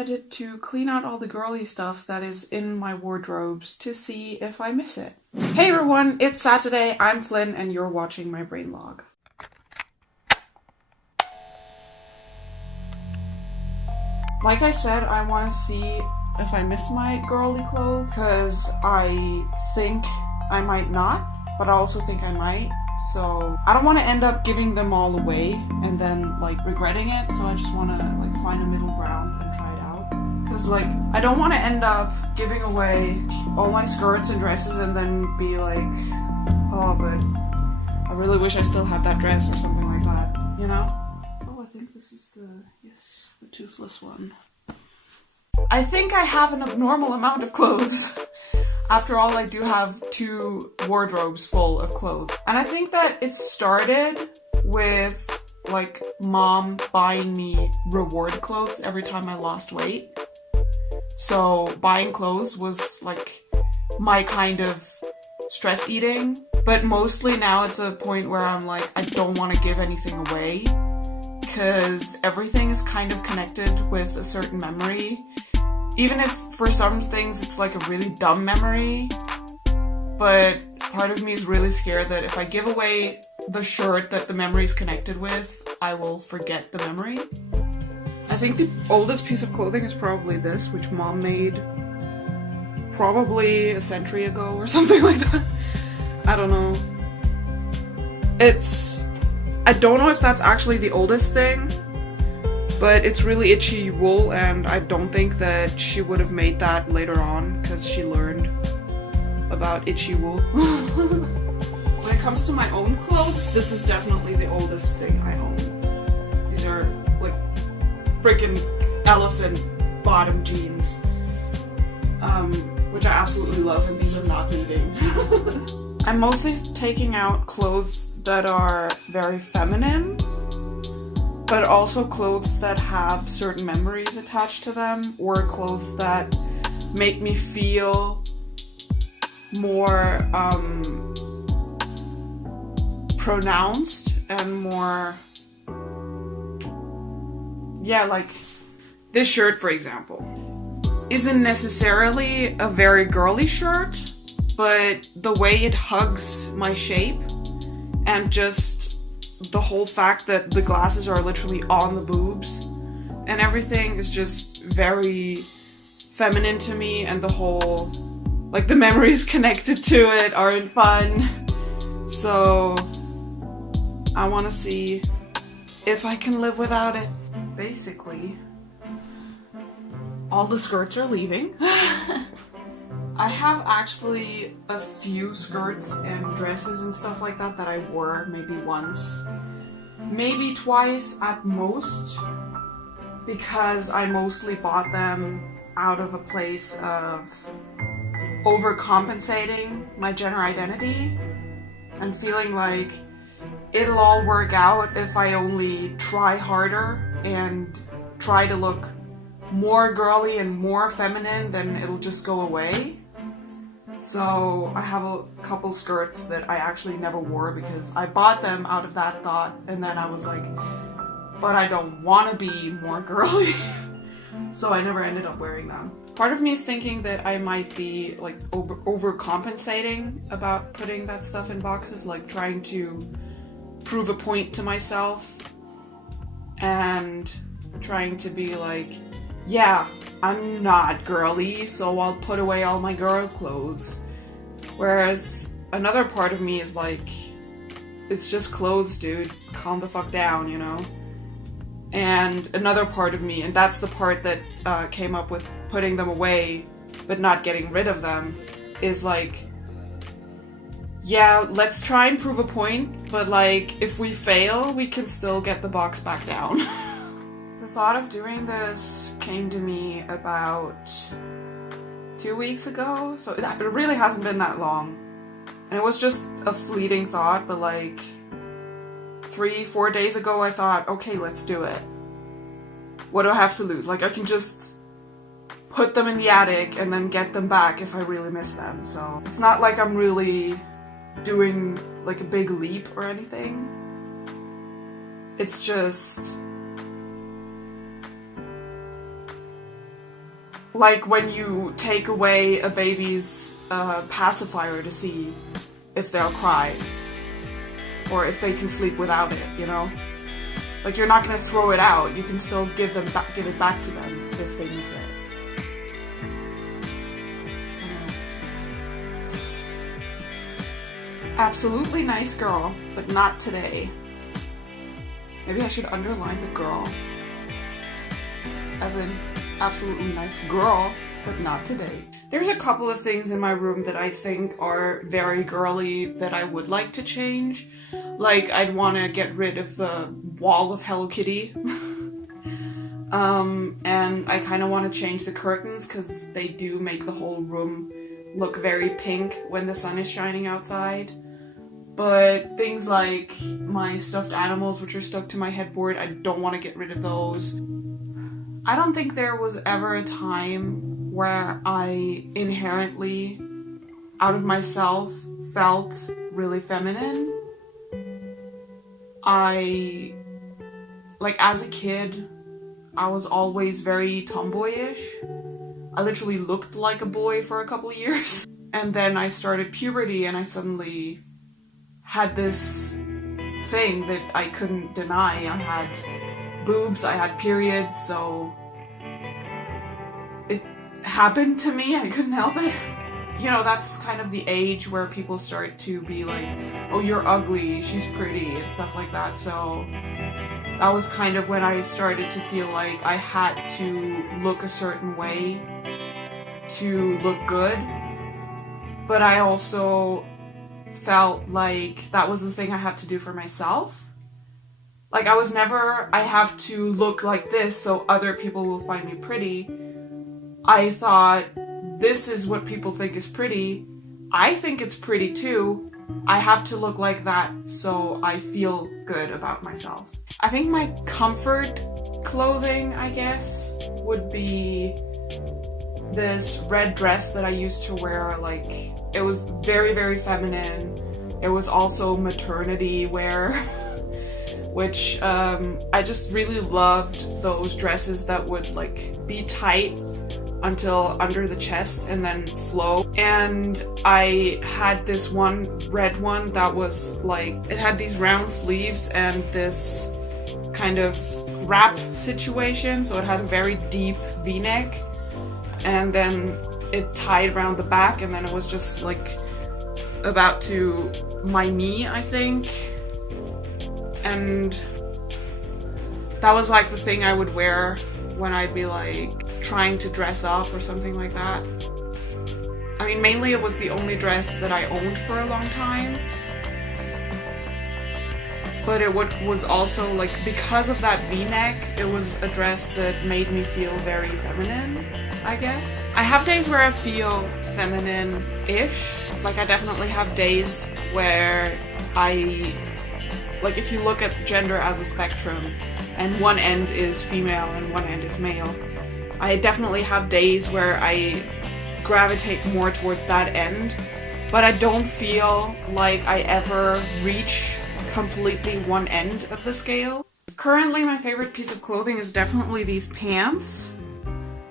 decided to clean out all the girly stuff that is in my wardrobes to see if I miss it. Hey everyone, it's Saturday, I'm Flynn, and you're watching my brain log. Like I said, I want to see if I miss my girly clothes, because I think I might not, but I also think I might. So I don't want to end up giving them all away and then like regretting it, so I just want to like find a middle ground and try it out. Because like I don't want to end up giving away all my skirts and dresses and then be like, oh, but I really wish I still had that dress or something like that, you know? Oh, I think this is the toothless one. I think I have an abnormal amount of clothes. After all, I do have 2 wardrobes full of clothes. And I think that it started with like mom buying me reward clothes every time I lost weight. So buying clothes was like my kind of stress eating. But mostly now it's a point where I'm like, I don't want to give anything away, because everything is kind of connected with a certain memory. Even if for some things it's like a really dumb memory, but part of me is really scared that if I give away the shirt that the memory is connected with, I will forget the memory. I think the oldest piece of clothing is probably this, which mom made probably a century ago or something like that. I don't know. I don't know if that's actually the oldest thing, but it's really itchy wool, and I don't think that she would have made that later on because she learned about itchy wool. When it comes to my own clothes, this is definitely the oldest thing I own. These are like freaking elephant bottom jeans, which I absolutely love, and these are not leaving. I'm mostly taking out clothes that are very feminine, but also clothes that have certain memories attached to them, or clothes that make me feel more pronounced and more, yeah, like this shirt, for example, isn't necessarily a very girly shirt, but the way it hugs my shape and just the whole fact that the glasses are literally on the boobs and everything is just very feminine to me, and the whole, like, the memories connected to it aren't fun. So I want to see if I can live without it. Basically, all the skirts are leaving. I have actually a few skirts and dresses and stuff like that that I wore maybe once, maybe twice at most, because I mostly bought them out of a place of overcompensating my gender identity and feeling like it'll all work out if I only try harder and try to look more girly and more feminine, then it'll just go away. So I have a couple skirts that I actually never wore because I bought them out of that thought, and then I was like, but I don't want to be more girly. So I never ended up wearing them. Part of me is thinking that I might be like overcompensating about putting that stuff in boxes, like trying to prove a point to myself and trying to be like, yeah, I'm not girly, so I'll put away all my girl clothes. Whereas another part of me is like, it's just clothes, dude. Calm the fuck down, you know? And another part of me, and that's the part that came up with putting them away but not getting rid of them, is like, yeah, let's try and prove a point, but like, if we fail, we can still get the box back down. The thought of doing this came to me about 2 weeks ago, so it really hasn't been that long. And it was just a fleeting thought, but like 3-4 days ago I thought, okay, let's do it. What do I have to lose? Like, I can just put them in the attic and then get them back if I really miss them. So it's not like I'm really doing like a big leap or anything. It's just Like when you take away a baby's pacifier to see if they'll cry or if they can sleep without it, you know? Like you're not gonna throw it out. You can still give it back to them if they miss it. Absolutely nice girl, but not today. Maybe I should underline the girl. As in, absolutely nice girl, but not today. There's a couple of things in my room that I think are very girly that I would like to change. Like, I'd want to get rid of the wall of Hello Kitty. And I kind of want to change the curtains because they do make the whole room look very pink when the sun is shining outside. But things like my stuffed animals, which are stuck to my headboard, I don't want to get rid of those. I don't think there was ever a time where I inherently, out of myself, felt really feminine. As a kid, I was always very tomboyish. I literally looked like a boy for a couple years. And then I started puberty and I suddenly had this thing that I couldn't deny. I had boobs, I had periods, so it happened to me, I couldn't help it. You know, that's kind of the age where people start to be like, oh, you're ugly, she's pretty, and stuff like that, so that was kind of when I started to feel like I had to look a certain way to look good, but I also felt like that was the thing I had to do for myself. Like, I was never, I have to look like this so other people will find me pretty. I thought, this is what people think is pretty. I think it's pretty too. I have to look like that so I feel good about myself. I think my comfort clothing, I guess, would be this red dress that I used to wear. Like, it was very, very feminine. It was also maternity wear, which I just really loved those dresses that would like be tight until under the chest and then flow. And I had this one red one that was like, it had these round sleeves and this kind of wrap situation, so it had a very deep v-neck, and then it tied around the back, and then it was just like about to my knee, I think. And that was like the thing I would wear when I'd be like trying to dress up or something like that. I mean, mainly it was the only dress that I owned for a long time. But it was also like, because of that v-neck, it was a dress that made me feel very feminine, I guess. I have days where I feel feminine-ish. Like, I definitely have days where like, if you look at gender as a spectrum, and one end is female and one end is male, I definitely have days where I gravitate more towards that end, but I don't feel like I ever reach completely one end of the scale. Currently, my favorite piece of clothing is definitely these pants,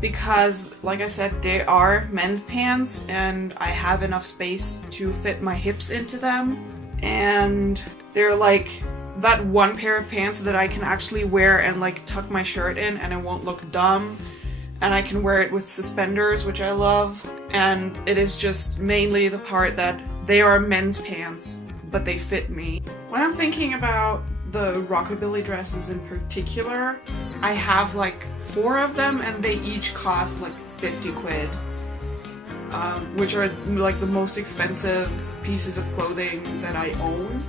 because, like I said, they are men's pants and I have enough space to fit my hips into them, and they're like that one pair of pants that I can actually wear and like tuck my shirt in and it won't look dumb, and I can wear it with suspenders, which I love. And it is just mainly the part that they are men's pants, but they fit me. When I'm thinking about the rockabilly dresses in particular, I have like 4 of them and they each cost like 50 quid, which are like the most expensive pieces of clothing that I own.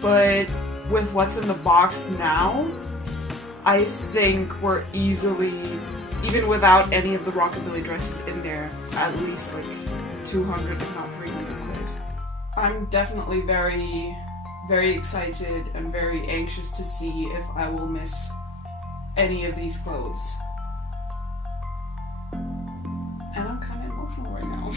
But with what's in the box now, I think we're easily, even without any of the rockabilly dresses in there, at least like 200 if not 300 quid. I'm definitely very, very excited and very anxious to see if I will miss any of these clothes. And I'm kind of emotional right now.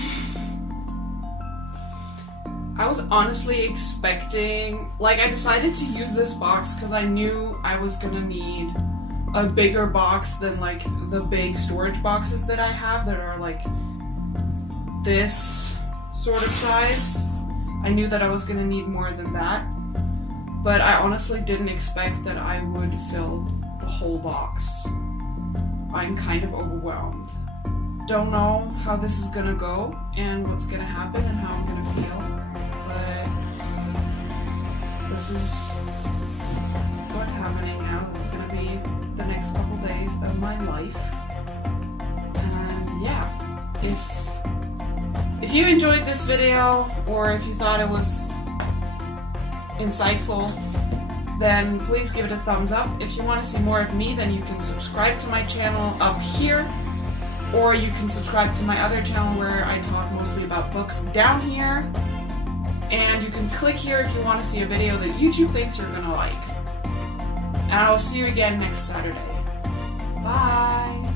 I was honestly expecting, like, I decided to use this box because I knew I was gonna need a bigger box than like the big storage boxes that I have that are like this sort of size. I knew that I was gonna need more than that, but I honestly didn't expect that I would fill the whole box. I'm kind of overwhelmed. Don't know how this is gonna go and what's gonna happen and how I'm gonna feel, but this is what's happening now. This is gonna be the next couple days of my life. And yeah, if you enjoyed this video or if you thought it was insightful, then please give it a thumbs up. If you want to see more of me, then you can subscribe to my channel up here, or you can subscribe to my other channel where I talk mostly about books down here. And you can click here if you want to see a video that YouTube thinks you're gonna like. And I will see you again next Saturday. Bye!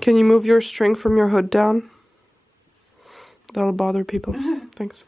Can you move your string from your hood down? That'll bother people. Thanks.